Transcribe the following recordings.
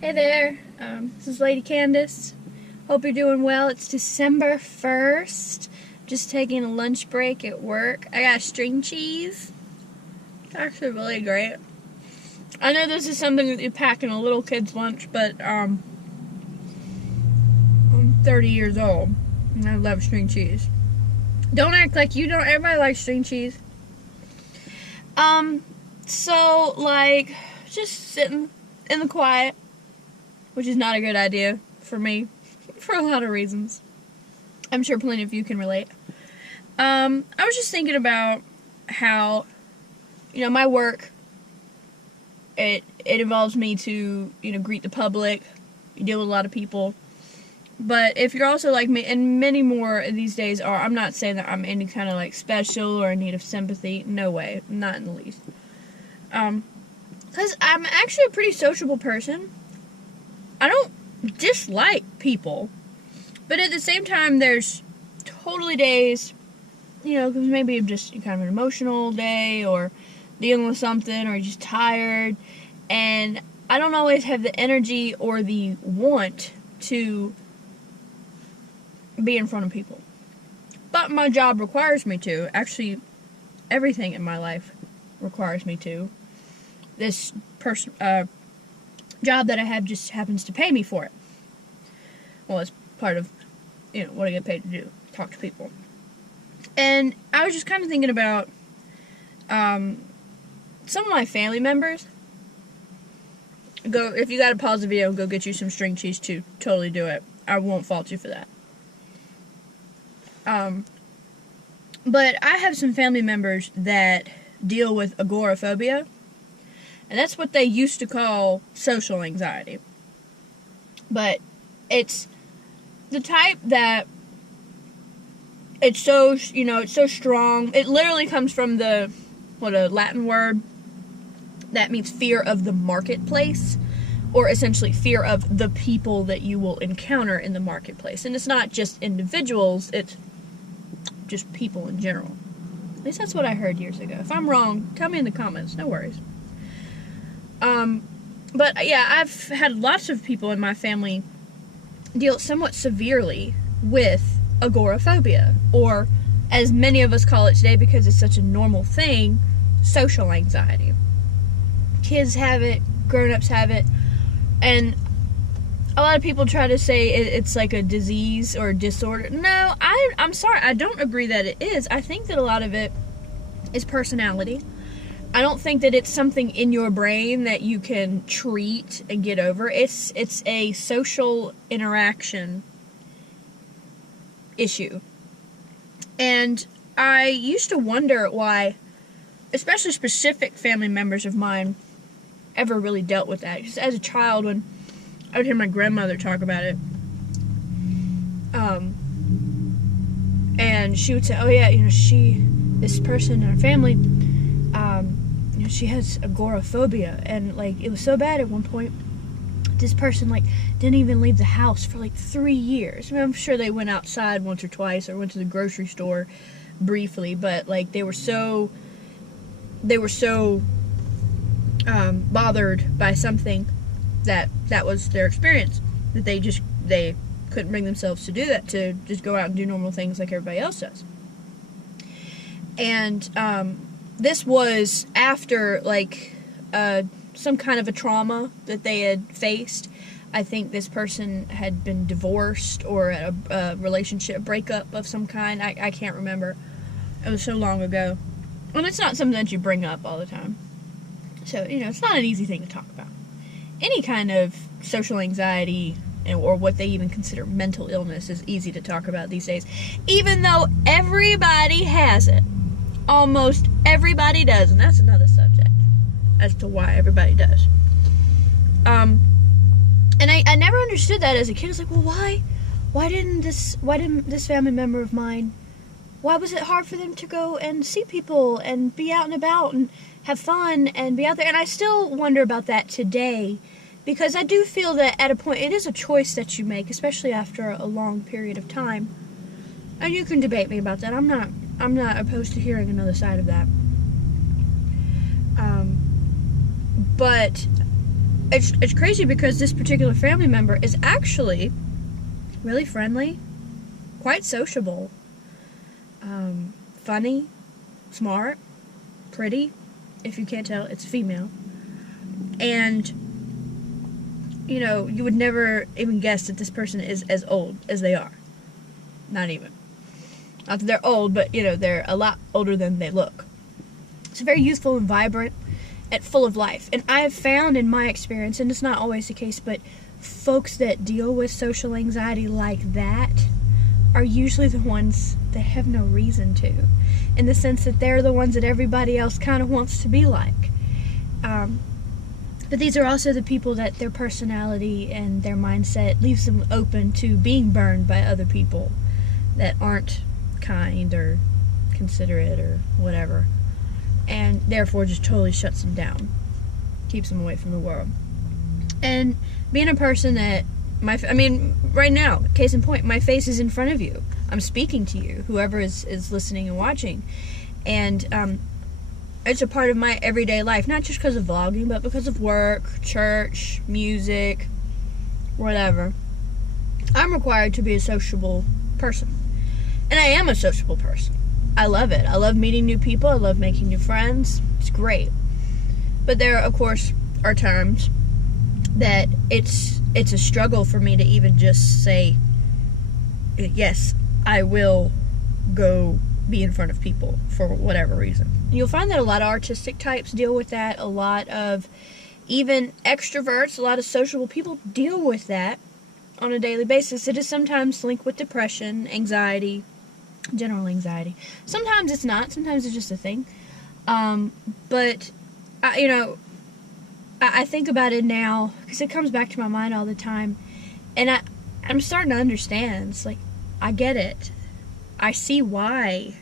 Hey there, this is Lady Candace. Hope you're doing well. It's December 1st. Just taking a lunch break at work. I got string cheese. It's actually really great. I know this is something that you pack in a little kid's lunch, but I'm 30 years old and I love string cheese. Don't act like you don't. Everybody likes string cheese. So, like, just sitting in the quiet, which is not a good idea for me, for a lot of reasons. I'm sure plenty of you can relate. I was just thinking about how, my work, it involves me to, greet the public, you deal with a lot of people. But if you're also like me, and many more these days are, I'm not saying that I'm any kind of like special or in need of sympathy. No way. Not in the least. Because I'm actually a pretty sociable person. I don't dislike people. But at the same time, there's totally days, because maybe I'm just kind of an emotional day or dealing with something or just tired. And I don't always have the energy or the want to be in front of people. But my job requires me to. Actually, everything in my life requires me to. This job that I have just happens to pay me for it. Well, it's part of, what I get paid to do, talk to people. And I was just kind of thinking about some of my family members. If you gotta pause the video and go get you some string cheese too, totally do it. I won't fault you for that. But I have some family members that deal with agoraphobia, and that's what they used to call social anxiety. But it's the type that it's so, it's so strong. It literally comes from a Latin word that means fear of the marketplace, or essentially fear of the people that you will encounter in the marketplace. And it's not just individuals, it's just people in general. At least that's what I heard years ago. If I'm wrong, tell me in the comments, no worries. But yeah, I've had lots of people in my family deal somewhat severely with agoraphobia, or as many of us call it today because it's such a normal thing, social anxiety. Kids have it, grown-ups have it, and a lot of people try to say it's like a disease or a disorder. No, I'm sorry, I don't agree that it is. I think that a lot of it is personality. I don't think that it's something in your brain that you can treat and get over. It's a social interaction issue. And I used to wonder why, especially specific family members of mine, ever really dealt with that. Because as a child, when I would hear my grandmother talk about it, and she would say, oh yeah, this person in our family, she has agoraphobia, and like it was so bad at one point, this person like didn't even leave the house for like 3 years. I mean, I'm sure they went outside once or twice or went to the grocery store briefly, but like they were so bothered by something that was their experience, that they couldn't bring themselves to do that, to just go out and do normal things like everybody else does. And this was after like some kind of a trauma that they had faced. I think this person had been divorced or a relationship breakup of some kind. I can't remember. It was so long ago. And it's not something that you bring up all the time. So, it's not an easy thing to talk about. Any kind of social anxiety, or what they even consider mental illness, is easy to talk about these days. Even though everybody has it. Almost everybody does. And that's another subject as to why everybody does. And I never understood that as a kid. I was like, well, why didn't this family member of mine, why was it hard for them to go and see people and be out and about and have fun and be out there? And I still wonder about that today, because I do feel that at a point it is a choice that you make, especially after a long period of time. And you can debate me about that. I'm not opposed to hearing another side of that. But it's crazy because this particular family member is actually really friendly, quite sociable, funny, smart, pretty. If you can't tell, it's female. And, you know, you would never even guess that this person is as old as they are. Not even. Not that they're old, but, you know, they're a lot older than they look. It's very youthful and vibrant and full of life. And I have found in my experience, and it's not always the case, but folks that deal with social anxiety like that are usually the ones that have no reason to, in the sense that they're the ones that everybody else kind of wants to be like. But these are also the people that their personality and their mindset leaves them open to being burned by other people that aren't kind or considerate or whatever, and therefore just totally shuts them down, keeps them away from the world. And being a person that right now, case in point, my face is in front of you. I'm speaking to you, whoever is listening and watching. And it's a part of my everyday life, not just because of vlogging, but because of work, church, music, whatever. I'm required to be a sociable person. And I am a sociable person. I love it. I love meeting new people. I love making new friends. It's great. But there, of course, are times that it's a struggle for me to even just say, yes, I will go be in front of people for whatever reason. You'll find that a lot of artistic types deal with that. A lot of even extroverts, a lot of sociable people deal with that on a daily basis. It is sometimes linked with depression, anxiety, general anxiety. Sometimes it's not. Sometimes it's just a thing. But I think about it now because it comes back to my mind all the time, and I'm starting to understand. It's like, I get it. I see why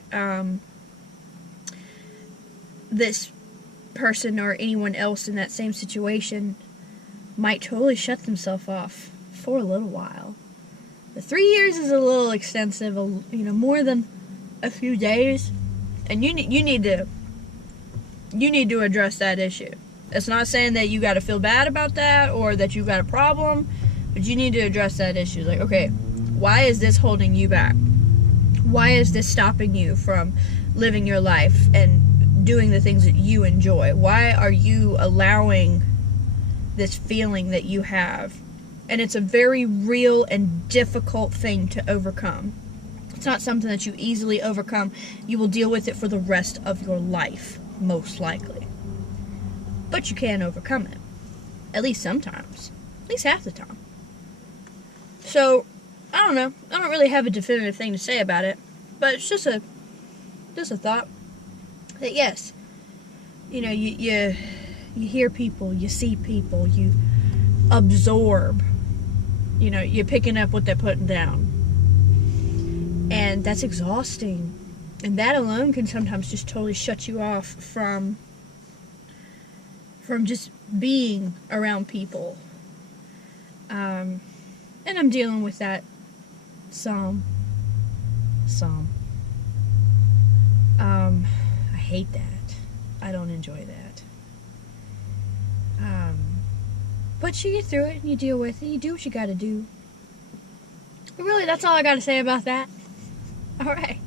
this person or anyone else in that same situation might totally shut themselves off for a little while. The 3 years is a little extensive, more than a few days, and you need to address that issue. It's not saying that you got to feel bad about that or that you got a problem, but you need to address that issue. Like, okay, why is this holding you back? Why is this stopping you from living your life and doing the things that you enjoy? Why are you allowing this feeling that you have? And it's a very real and difficult thing to overcome. It's not something that you easily overcome. You will deal with it for the rest of your life, most likely. But you can overcome it. At least sometimes. At least half the time. So, I don't know. I don't really have a definitive thing to say about it. But it's just a thought. That yes, you hear people, you see people, you absorb. You're picking up what they're putting down. And that's exhausting. And that alone can sometimes just totally shut you off from just being around people. And I'm dealing with that some. I hate that. I don't enjoy that. But you get through it and you deal with it. You do what you gotta do. But really, that's all I gotta say about that. Alright.